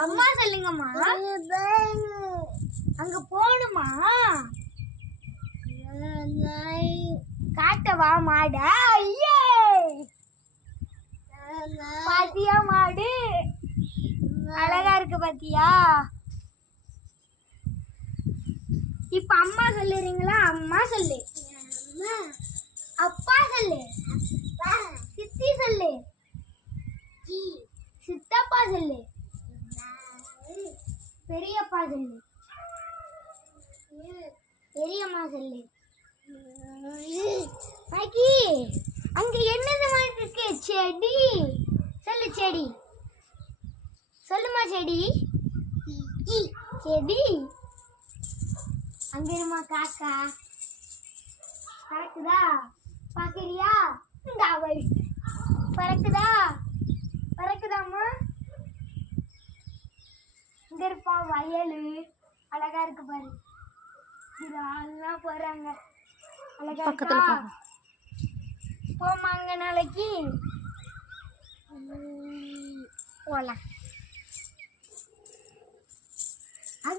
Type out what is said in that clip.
அம்மா சொல்லுங்கம்மா. அங்க போணுமா? காட்டவா மாட? ஐயே பாத்தியா மாடு அழகா இருக்கு பாத்தியா? இப்ப அம்மா சொல்லுறீங்களா? அம்மா சொல்லு. அப்பா சொல்லு. சித்தி சொல்லு. சித்தப்பா சொல்லு. பெரியப்பா சொல்லு. பெரியம்மா சொல்லு. பாக்கி அங்க என்னது மாதிரி இருக்கு? செடி சொல்லு. செடி சொல்லுமா. செடி செடி அங்க இருமா. காக்கா பறக்குதா? பாக்குறியா? பறக்குதா? பறக்குதாம்மா? இங்க இருப்பா வயலு அழகா இருக்கு பாரு. இதெல்லாம் போறாங்க அழகா இருக்கா? போமாங்க நாளைக்கு போலாம்.